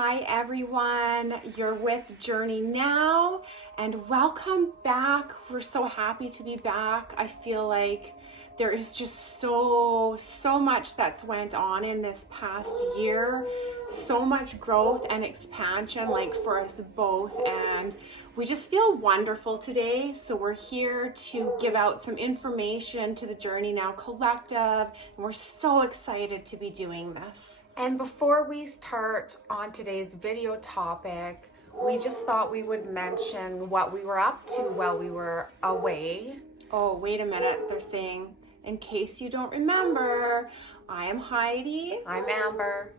Hi everyone, you're with Journey Now and welcome back. We're so happy to be back. I feel like there is just so much that's went on in this past year, so much growth and expansion like for us both, and we just feel wonderful today. So we're here to give out some information to the Journey Now Collective, and we're so excited to be doing this. And before we start on today's video topic, we just thought we would mention what we were up to while we were away. Oh, wait a minute. They're saying, in case you don't remember, I am Heidi. I'm Amber.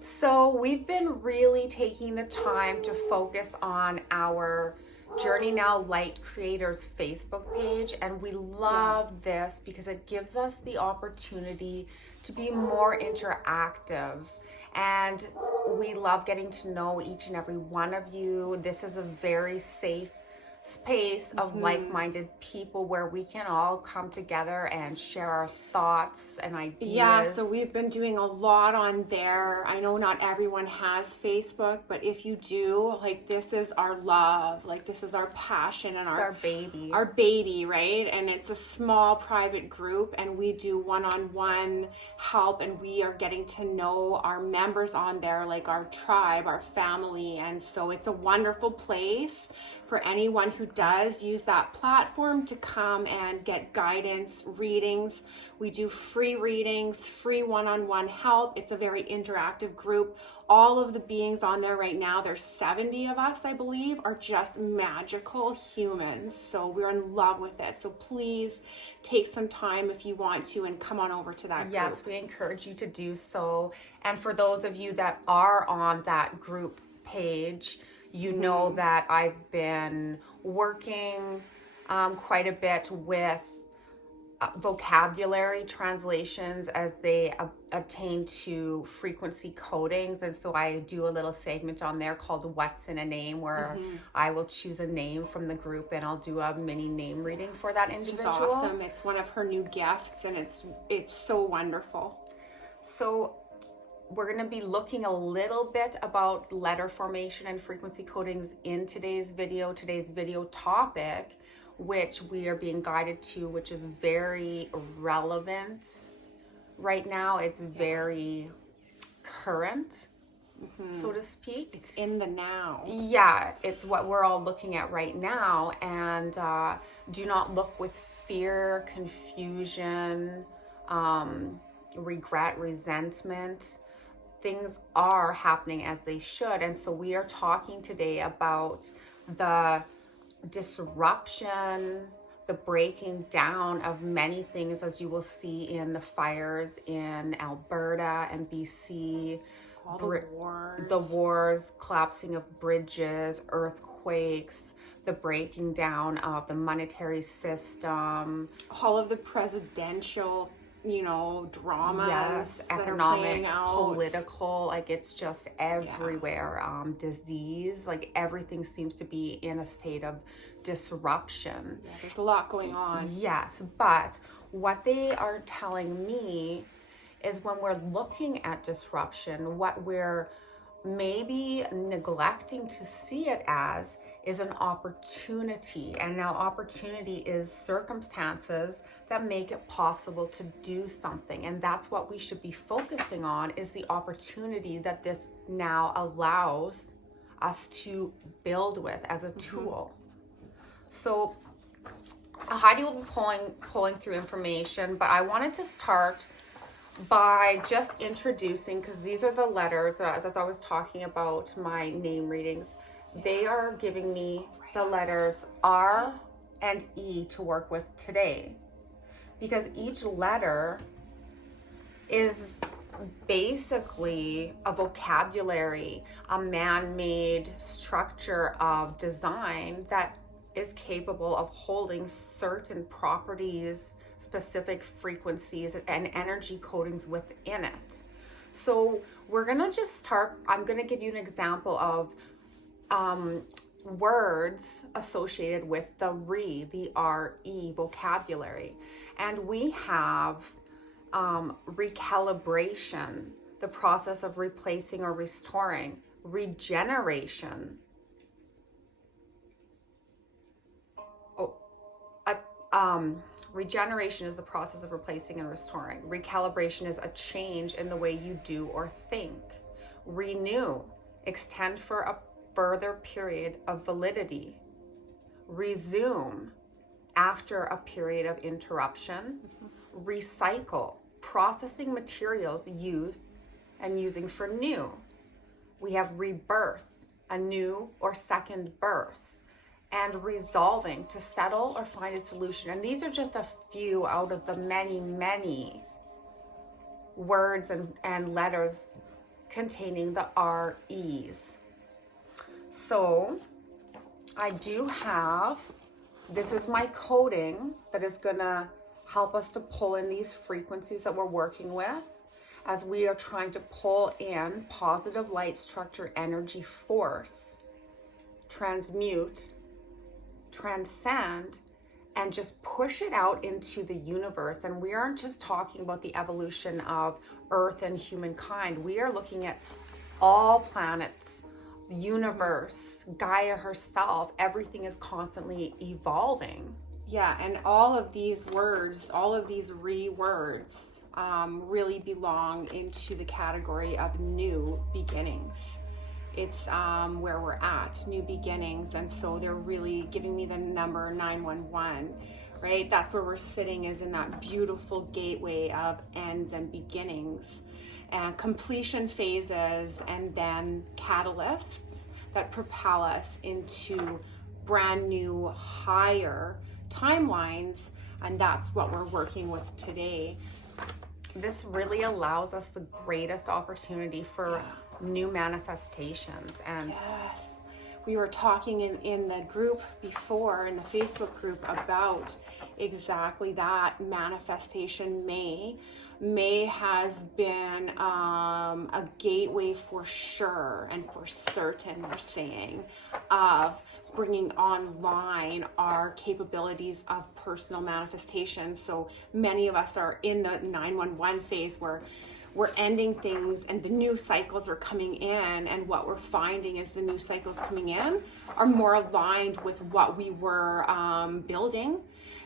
So we've been really taking the time to focus on our Journey Now Light Creators Facebook page, and we love this because it gives us the opportunity to be more interactive, and we love getting to know each and every one of you. This is a very safe space of like-minded people where we can all come together and share our thoughts and ideas. Yeah, so we've been doing a lot on there. I know not everyone has Facebook, but if you do, like, this is our love, like this is our passion and our baby. Our baby, right? And it's a small private group, and we do one-on-one help, and we are getting to know our members on there, like our tribe, our family. And so it's a wonderful place for anyone who does use that platform to come and get guidance, readings. We do free readings, free one-on-one help. It's a very interactive group. All of the beings on there right now, there's 70 of us, I believe, are just magical humans. So we're in love with it. So please take some time if you want to and come on over to that group. Yes, we encourage you to do so. And for those of you that are on that group page, you know that I've been working quite a bit with vocabulary translations as they attain to frequency codings. And so I do a little segment on there called What's in a Name, where I will choose a name from the group and I'll do a mini name reading for that individual. It's just awesome. It's one of her new gifts, and it's so wonderful. So we're going to be looking a little bit about letter formation and frequency codings in today's video topic, which we are being guided to, which is very relevant right now. It's very current, so to speak. It's in the now. Yeah, it's what we're all looking at right now. And do not look with fear, confusion, regret, resentment. Things are happening as they should. And so we are talking today about the disruption, the breaking down of many things, as you will see in the fires in Alberta and BC, the wars, collapsing of bridges, earthquakes, the breaking down of the monetary system, all of the presidential dramas, yes, economics, political, like it's just everywhere. Disease, like everything seems to be in a state of disruption. Yeah, there's a lot going on. Yes, but what they are telling me is when we're looking at disruption, what we're maybe neglecting to see it as is an opportunity. And now opportunity is circumstances that make it possible to do something. And that's what we should be focusing on, is the opportunity that this now allows us to build with as a tool. So Heidi will be pulling through information, but I wanted to start by just introducing, because these are the letters that, as I was talking about my name readings, they are giving me the letters R and E to work with today, because each letter is basically a vocabulary, a man-made structure of design that is capable of holding certain properties, specific frequencies, and energy codings within it. So we're gonna just start. I'm gonna give you an example of words associated with the RE vocabulary. And we have recalibration. the process of replacing or restoring. Regeneration. Regeneration is the process of replacing and restoring. Recalibration is a change in the way you do or think. Renew, extend for a further period of validity. Resume, after a period of interruption. Recycle, processing materials used and using for new. We have rebirth, a new or second birth. And resolving, to settle or find a solution. And these are just a few out of the many, many words and letters containing the REs. So I do have, this is my coding that is gonna help us to pull in these frequencies that we're working with as we are trying to pull in positive light structure, energy, force, transmute, transcend, and just push it out into the universe. And we aren't just talking about the evolution of Earth and humankind. We are looking at all planets, universe, Gaia herself. Everything is constantly evolving. Yeah, and all of these words, all of these words really belong into the category of new beginnings. It's where we're at, new beginnings. And so they're really giving me the number 911, right? That's where we're sitting, is in that beautiful gateway of ends and beginnings and completion phases, and then catalysts that propel us into brand new, higher timelines. And that's what we're working with today. This really allows us the greatest opportunity for new manifestations. And yes, we were talking in the group before, in the Facebook group, about exactly that. Manifestation May has been a gateway for sure and for certain, we're saying, of bringing online our capabilities of personal manifestation. So many of us are in the 911 phase where we're ending things and the new cycles are coming in, and what we're finding is the new cycles coming in are more aligned with what we were building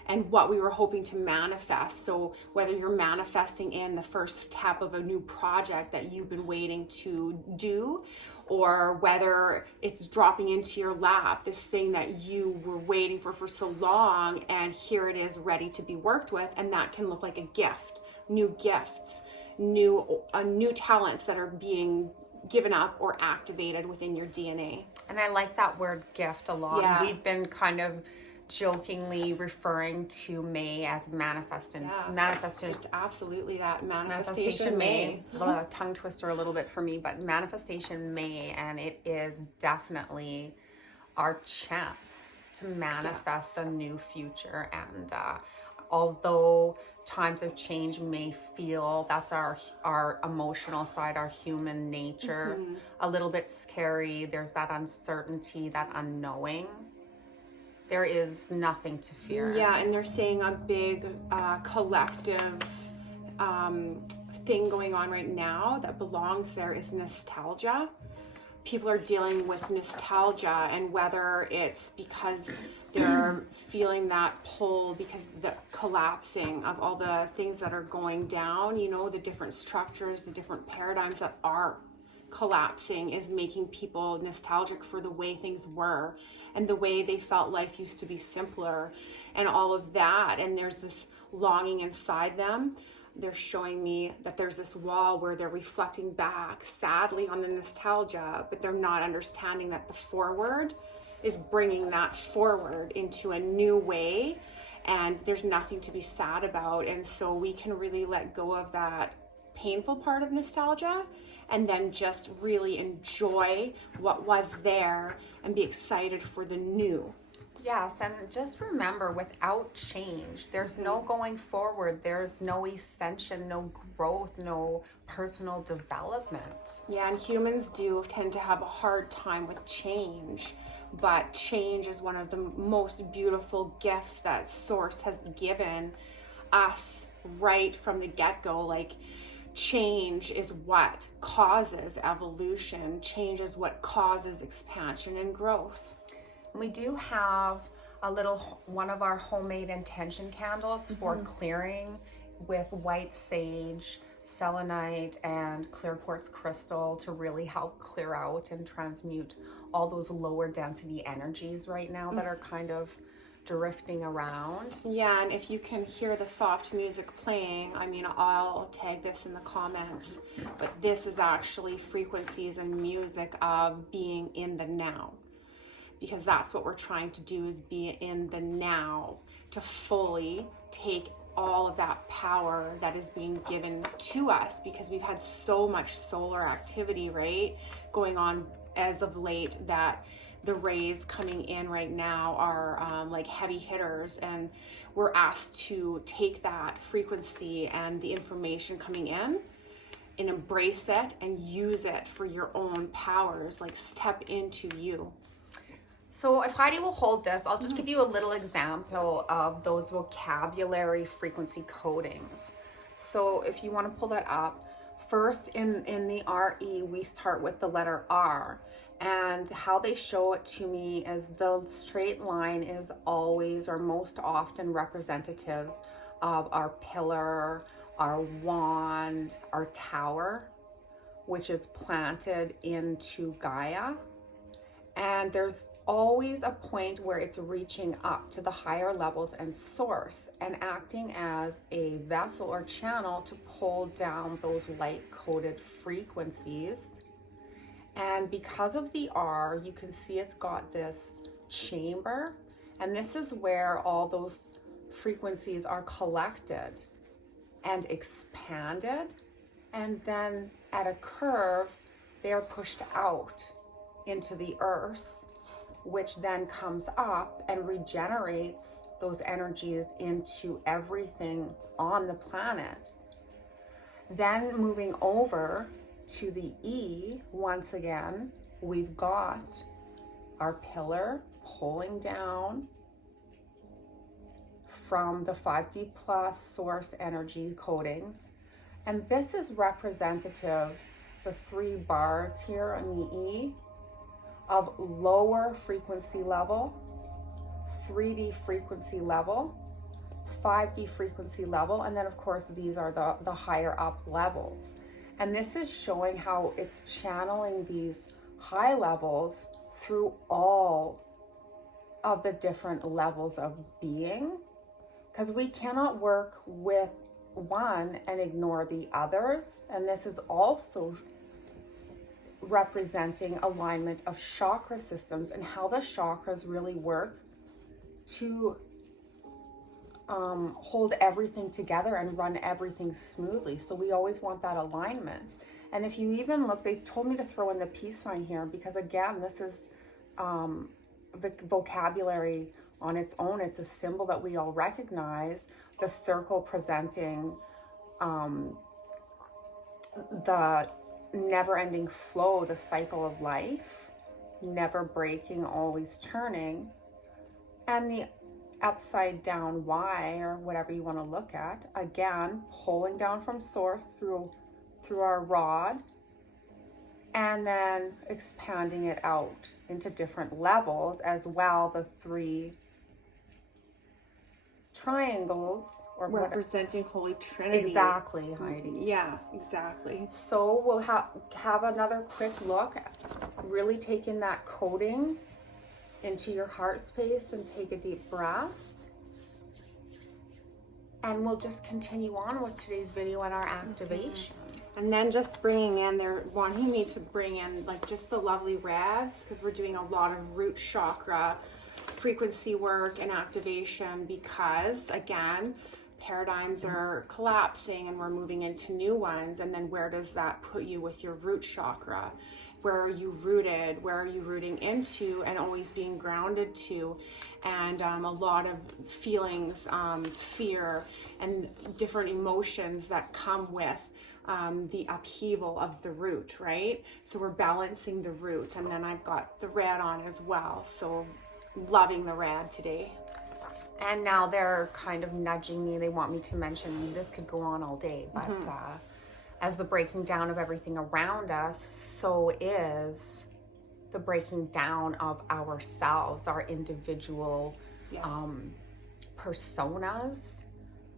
and what we were hoping to manifest. So whether you're manifesting in the first step of a new project that you've been waiting to do, or whether it's dropping into your lap, this thing that you were waiting for so long, and here it is ready to be worked with. And that can look like a gift, new gifts, new talents that are being given up or activated within your DNA. And I like that word gift a lot. Yeah. We've been kind of jokingly referring to May as manifesting. It's absolutely that. Manifestation May. A tongue twister a little bit for me, but manifestation May, and it is definitely our chance to manifest a new future. And although times of change may feel, that's our emotional side, our human nature, a little bit scary. There's that uncertainty, that unknowing. There is nothing to fear. Yeah, and they're saying a big collective thing going on right now that belongs there is nostalgia. People are dealing with nostalgia, and whether it's because they're feeling that pull because the collapsing of all the things that are going down, you know, the different structures, the different paradigms that are collapsing is making people nostalgic for the way things were and the way they felt life used to be simpler and all of that. And there's this longing inside them. They're showing me that there's this wall where they're reflecting back sadly on the nostalgia, but they're not understanding that the forward is bringing that forward into a new way, and there's nothing to be sad about. And so we can really let go of that painful part of nostalgia and then just really enjoy what was there and be excited for the new. Yes, and just remember, without change, there's no going forward. There's no ascension, no growth, no personal development. Yeah, and humans do tend to have a hard time with change, but change is one of the most beautiful gifts that Source has given us right from the get-go. Like, change is what causes evolution. Change is what causes expansion and growth. We do have one of our homemade intention candles for clearing with white sage, selenite, and clear quartz crystal to really help clear out and transmute all those lower density energies right now that are kind of drifting around. Yeah, and if you can hear the soft music playing, I mean, I'll tag this in the comments, but this is actually frequencies and music of being in the now. Because that's what we're trying to do, is be in the now, to fully take all of that power that is being given to us, because we've had so much solar activity, right, going on as of late, that the rays coming in right now are like heavy hitters, and we're asked to take that frequency and the information coming in and embrace it and use it for your own powers, like step into you. So if Heidi will hold this, I'll just give you a little example of those vocabulary frequency codings. So if you want to pull that up, first in the RE, we start with the letter R. And how they show it to me is the straight line is always or most often representative of our pillar, our wand, our tower, which is planted into Gaia. And there's always a point where it's reaching up to the higher levels and source and acting as a vessel or channel to pull down those light-coded frequencies. And because of the R, you can see it's got this chamber, and this is where all those frequencies are collected and expanded, and then at a curve, they are pushed out into the earth, which then comes up and regenerates those energies into everything on the planet. Then moving over to the E, once again, we've got our pillar pulling down from the 5D plus source energy codings. And this is representative, the 3 bars here on the E, of lower frequency level, 3D frequency level, 5D frequency level, and then of course these are the higher up levels. And this is showing how it's channeling these high levels through all of the different levels of being, because we cannot work with one and ignore the others. And this is also representing alignment of chakra systems and how the chakras really work to hold everything together and run everything smoothly. So we always want that alignment. And if you even look, they told me to throw in the peace sign here, because again, this is the vocabulary on its own. It's a symbol that we all recognize. The circle presenting the never-ending flow, the cycle of life, never breaking, always turning, and the upside down Y, or whatever you want to look at, again pulling down from source through our rod, and then expanding it out into different levels as well. The 3 triangles, or representing Holy Trinity. Exactly, Heidi. Yeah, exactly. So we'll have another quick look, really take in that coding into your heart space and take a deep breath. And we'll just continue on with today's video on our activation. And then just bringing in, they're wanting me to bring in like just the lovely RADS, because we're doing a lot of root chakra frequency work and activation, because again, paradigms are collapsing and we're moving into new ones. And then where does that put you with your root chakra? Where are you rooted? Where are you rooting into and always being grounded to? And a lot of feelings, fear, and different emotions that come with the upheaval of the root, right? So we're balancing the root. And then I've got the rad on as well. So loving the rad today. And now they're kind of nudging me. They want me to mention, this could go on all day, but as the breaking down of everything around us, so is the breaking down of ourselves, our individual personas,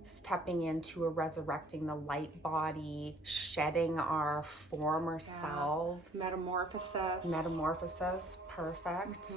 stepping into a resurrecting the light body, shedding our former selves. Metamorphosis, perfect.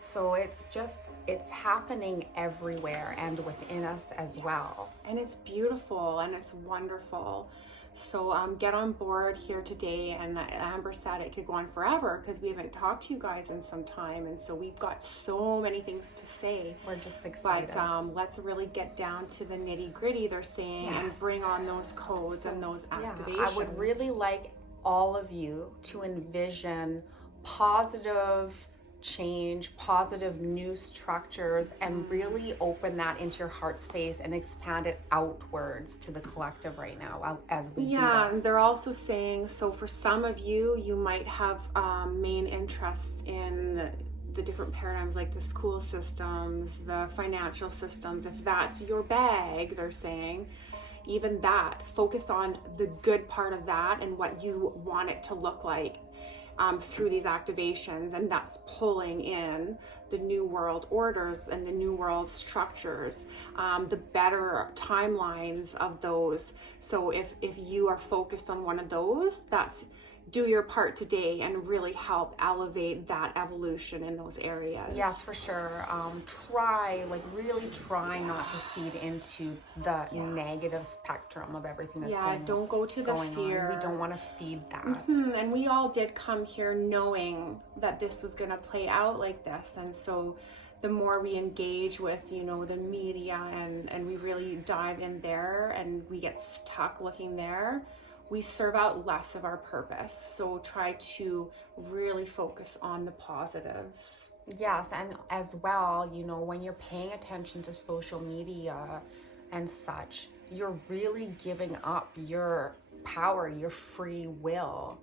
So it's happening everywhere and within us as well. And it's beautiful and it's wonderful. So get on board here today. And Amber said it could go on forever because we haven't talked to you guys in some time. And so we've got so many things to say. We're just excited. But let's really get down to the nitty gritty, they're saying, and bring on those codes and those activations. I would really like all of you to envision positive change, positive new structures, and really open that into your heart space and expand it outwards to the collective right now as we do this. And they're also saying, so for some of you, you might have main interests in the different paradigms, like the school systems, the financial systems. If that's your bag, they're saying, even that, focus on the good part of that and what you want it to look like through these activations, and that's pulling in the new world orders and the new world structures, the better timelines of those. So if you are focused on one of those, that's do your part today and really help elevate that evolution in those areas. Yes, for sure. Really try not to feed into the negative spectrum of everything that's going on. Don't go to the fear. We don't want to feed that. And we all did come here knowing that this was going to play out like this. And so the more we engage with, the media and we really dive in there and we get stuck looking there, we serve out less of our purpose. So try to really focus on the positives. Yes, and as well, when you're paying attention to social media and such, you're really giving up your power, your free will,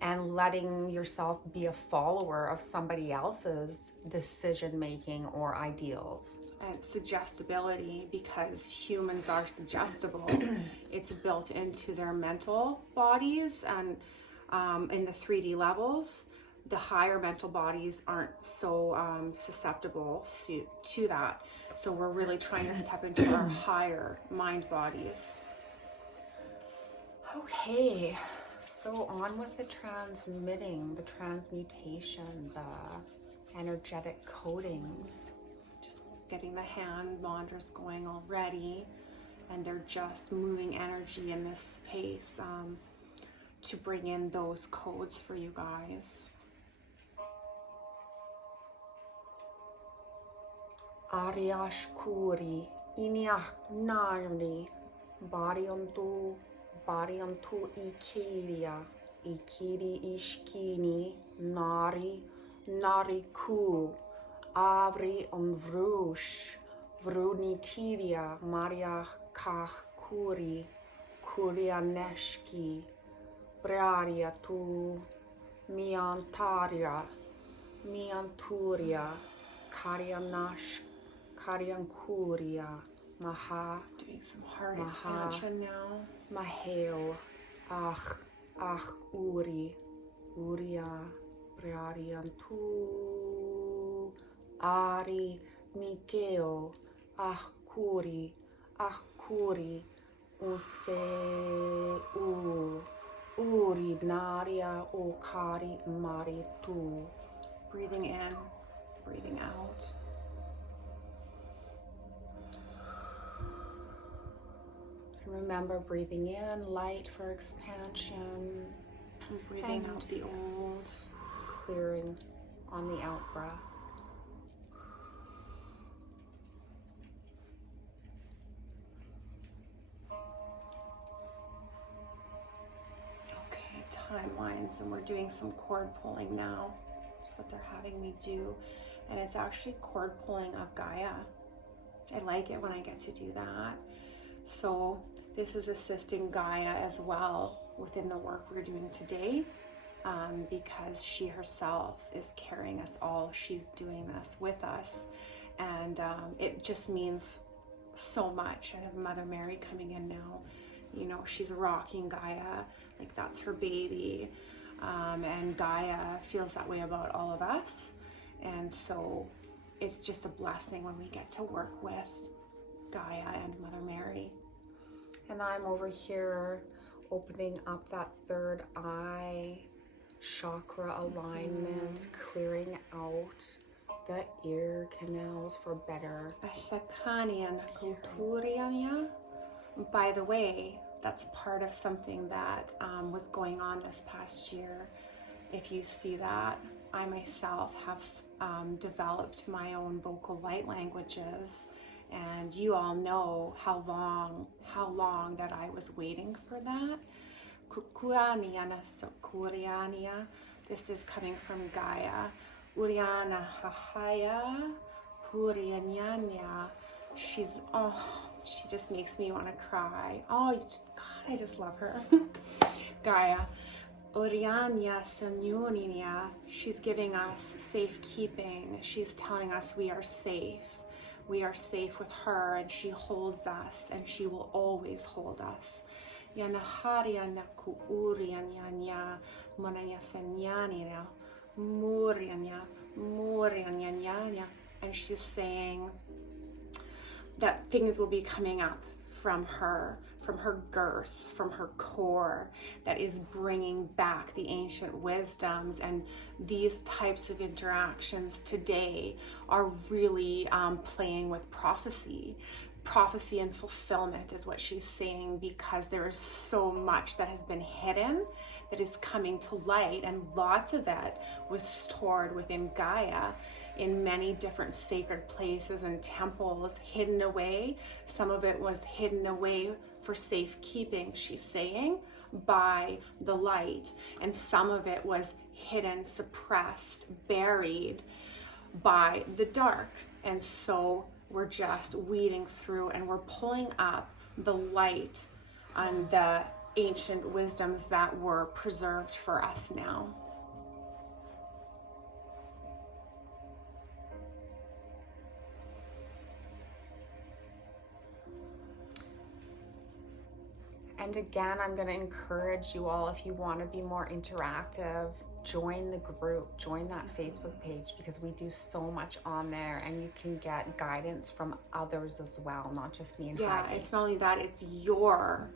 and letting yourself be a follower of somebody else's decision making or ideals. And suggestibility, because humans are suggestible. It's built into their mental bodies, and in the 3D levels, the higher mental bodies aren't so susceptible to that. So we're really trying to step into our higher mind bodies. Okay, so on with the transmitting, the transmutation, the energetic codings. Getting the hand wanders going already, and they're just moving energy in this space to bring in those codes for you guys. Ariash kuri iniak nari bariantu ikiria ikiri ishkini nari ku Avri on Vrush, Vrunitiria, Maria Kach Kuri, Kurianeshki, Briaria tu Miantaria, Kariankuria, Maha. Doing some heart expansion now. Maheo, Ach Uri, Uria, Briariantu. Ari Nikeo Akuri Use Uri Naria Okari Maritu. Breathing in, breathing out. Remember, breathing in, light for expansion. And breathing out the old. Clearing on the out breath. Timelines, and we're doing some cord pulling now. That's what they're having me do, and it's actually cord pulling of Gaia. I like it when I get to do that. So this is assisting Gaia as well within the work we're doing today, because she herself is carrying us all. She's doing this with us, and it just means so much. I have Mother Mary coming in now You know, she's rocking Gaia, like that's her baby. And Gaia feels that way about all of us. And so it's just a blessing when we get to work with Gaia and Mother Mary. And I'm over here opening up that third eye chakra alignment, clearing out the ear canals for better. By the way, that's part of something that was going on this past year. If you see that, I myself have developed my own vocal light languages, and you all know how long that I was waiting for that. This is coming from Gaia. Uriana Hahaya Purianyanya. She just makes me want to cry. Oh, God, I just love her. Gaia. Orianya Sanyuninia. She's giving us safekeeping. She's telling us we are safe. We are safe with her, and she holds us, and she will always hold us. Yanahariana Kuurianyanya Manaya Sanyanina Murianya Murianyanya. And she's saying that things will be coming up from her girth, from her core, that is bringing back the ancient wisdoms. And these types of interactions today are really playing with prophecy. Prophecy and fulfillment is what she's saying, because there is so much that has been hidden that is coming to light, and lots of it was stored within Gaia in many different sacred places and temples, hidden away. Some of it was hidden away for safekeeping, she's saying, by the light, and some of it was hidden, suppressed, buried by the dark. And so we're just weeding through, and we're pulling up the light on the ancient wisdoms that were preserved for us now. And again, I'm going to encourage you all, if you want to be more interactive, join the group, join that Facebook page, because we do so much on there, and you can get guidance from others as well, not just me and Heidi. Yeah, it's not only that, it's your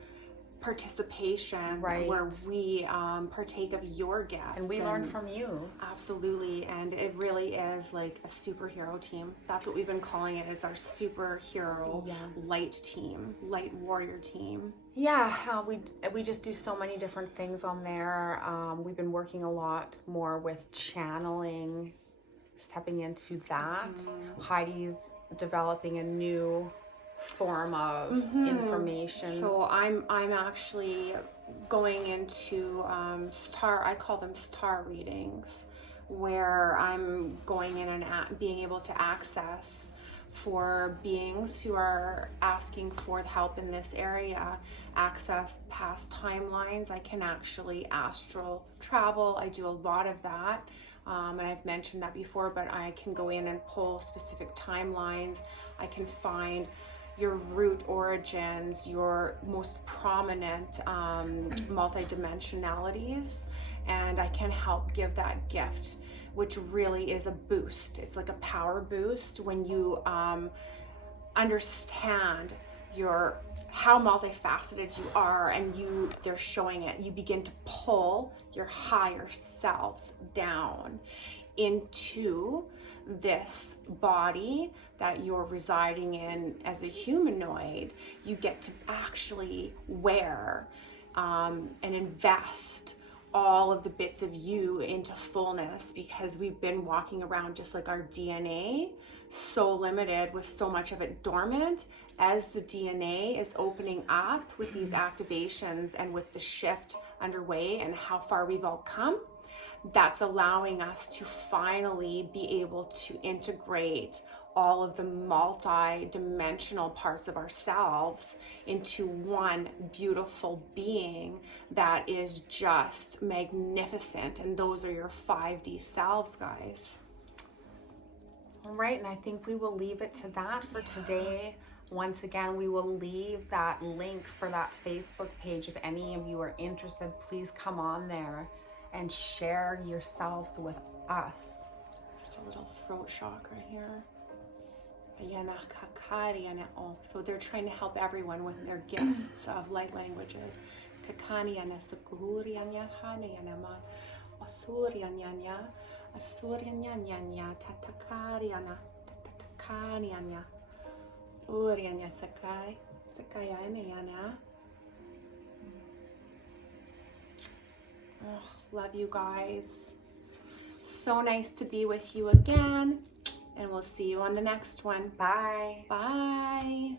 participation, right, where we partake of your gifts. And we learn from you. Absolutely. And it really is like a superhero team. That's what we've been calling it, is our superhero light team, light warrior team. Yeah, we just do so many different things on there. We've been working a lot more with channeling, stepping into that. Heidi's developing a new form of information. So I'm actually going into I call them star readings, where I'm going in and being able to access for beings who are asking for help in this area, access past timelines. I can actually astral travel. I do a lot of that. And I've mentioned that before, but I can go in and pull specific timelines. I can find your root origins, your most prominent multidimensionalities, and I can help give that gift, which really is a boost. It's like a power boost when you understand how multifaceted you are, and they're showing it. You begin to pull your higher selves down into this body that you're residing in as a humanoid. You get to actually wear and invest all of the bits of you into fullness, because we've been walking around just like our DNA, so limited, with so much of it dormant. As the DNA is opening up with these activations and with the shift underway and how far we've all come, that's allowing us to finally be able to integrate all of the multi-dimensional parts of ourselves into one beautiful being that is just magnificent. And those are your 5D selves, guys. All right, and I think we will leave it to that for today. Once again, we will leave that link for that Facebook page. If any of you are interested, please come on there and share yourselves with us. Just a little throat chakra here. So they're trying to help everyone with their gifts of light languages. Love you guys. So nice to be with you again. And we'll see you on the next one. Bye. Bye.